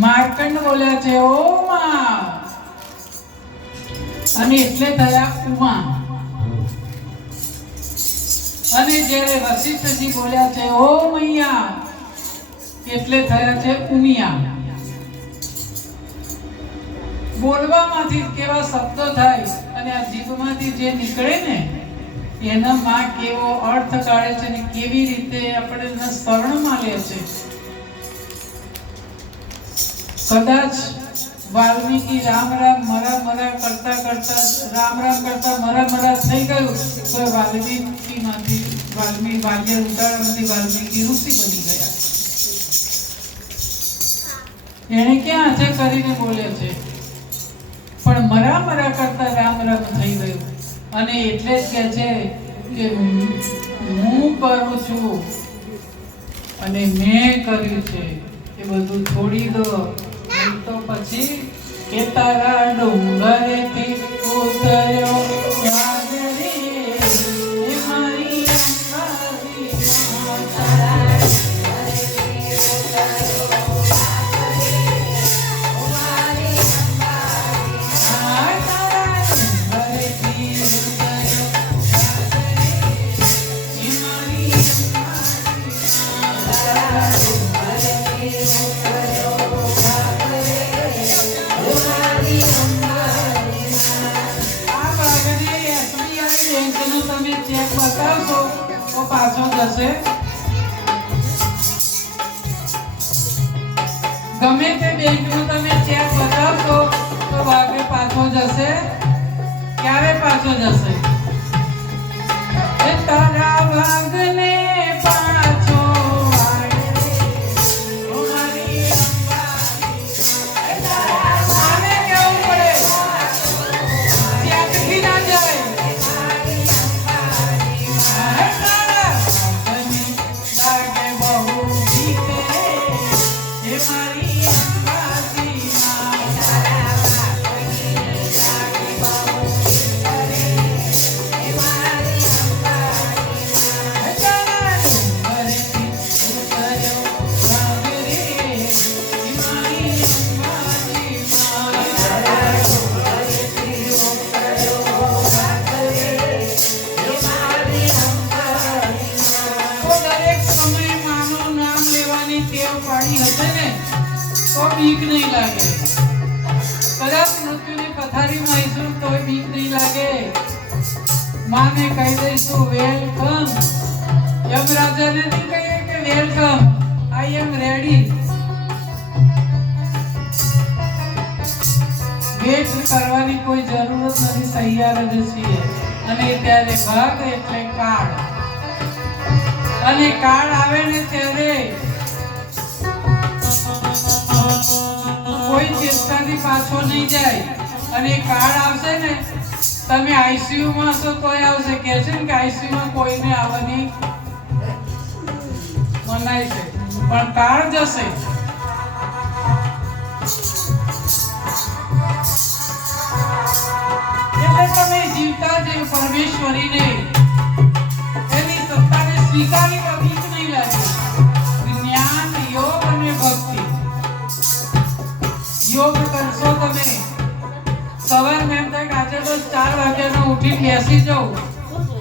માર્કંડ બોલ્યા છે ઓ માં, અને એટલે થયા ઉમા. અને જ્યારે વશિષ્ઠજી બોલ્યા છે ઓ મૈયા, એટલે થયા છે ઉમિયા. બોલવામાંથી કેવા શબ્દો થાય અને આ જીભમાંથી જે નીકળે ને એના માં કેવો અર્થ કાઢે છે ને કેવી રીતે આપણે શરણમાં લે છે. કદાચ વાલ્મીકી રામ રામ મરા મરા કરતા કરતા રામ રામ કરતા મરા મરા થઈ ગયું તો વાલ્મીકી વાલ્ય ઉતારામાંથી વાલ્મીકી ઋષિ બની ગયા. એને ક્યાં હાથે કરીને બોલે છે, પણ મરા મરા કરતા રામ રામ થઈ ગયું. અને એટલે જ કહે છે કે હું કરું છું અને મેં કર્યું છે એ બધું છોડી દો, તો પછી કે તારા ડુંગરેથી ઉતર્યો વાદળી, એ મારી અંબારી તારા ડુંગરેથી ઉતર્યો વાદળી, ઓ મારી અંબારી તારા ડુંગરેથી ઉતર્યો વાદળી, એ મારી અંબારી તારા ડુંગરેથી ઉતર્યો. તમે ચેક બતાવશો તો પાછો જશે. ગમે તે બેંકનું તમે ચેક બતાવશો તો વાગે પાછો જશે. ક્યારે પાછો જશે? એ તારા વાગને પાછો બીક નહીં લાગે. કદાચ મૃત્યુની પથારીમાં આવીશું તો બીક નહીં લાગે. માને કહી દઈશું વેલકમ. યમરાજાને નહીં કહીએ કે વેલકમ, આઈ એમ રેડી. વેટ કરવાની કોઈ જરૂરત નથી, તૈયાર જ છીએ. અને ત્યારે ભાગ એટલે કાળ, અને કાળ આવે ને ત્યારે કોઈ ચેતનાથી પાછો નહીં જાય. અને કાળ આવશે ને, તમે આઈસીયુ માં છો તોય આવશે. કહે છે ને કે આઈસીયુ માં કોઈને આવવાની મનાય છે, પણ કાળ જશે. એટલે તમે જીવતા જે પરમેશ્વરીને એની સત્તાને સ્વીકારી બીક નહીં લાગે. જ્ઞાન, યોગ અને ભક્તિ. યોગ કરશો તમે, સવારમાં એમ થાય કે આજે તો 4 વાગ્યાનો ઉઠી બેસી જાઉં,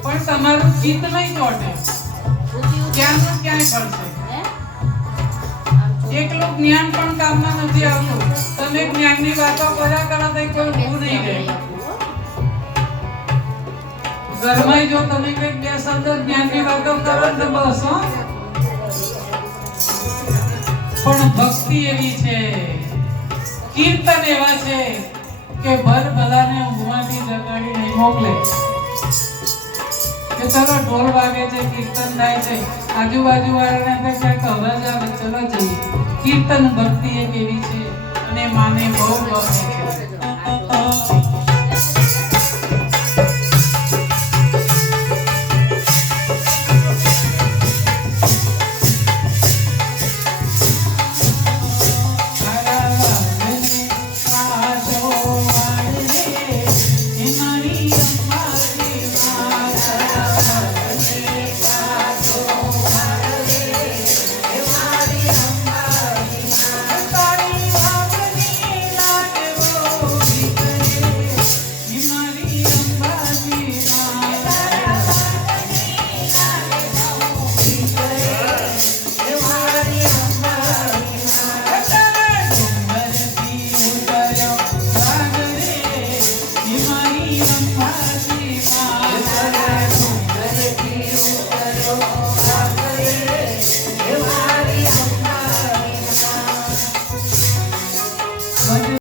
પણ તમારું ચિત્ત નહીં ચોટે, ક્યાંનું ક્યાંય ફરશે. એકલું જ્ઞાન પણ કામમાં નથી આવતું. તમે જ્ઞાનની વાતો કર્યા કરો તો કોઈ ઊભું નહીં રહે. ઘરમાં જો તમે કંઈક 2 શબ્દ જ્ઞાનની વાતો કરો તો બસ. પણ ભક્તિ એવી છે, કીર્તન એવા છે કે ભર ભલાને ઊંઘમાંથી જગાડી નહીં મોકલે. કે ચલો ઢોલ વાગે છે, કીર્તન થાય છે, આજુબાજુ વાળાને ક્યાંક અવાજ આવે, ચલો જઈએ. કીર્તન ભક્તિ એક એવી છે અને માને બહુ ગમે છે.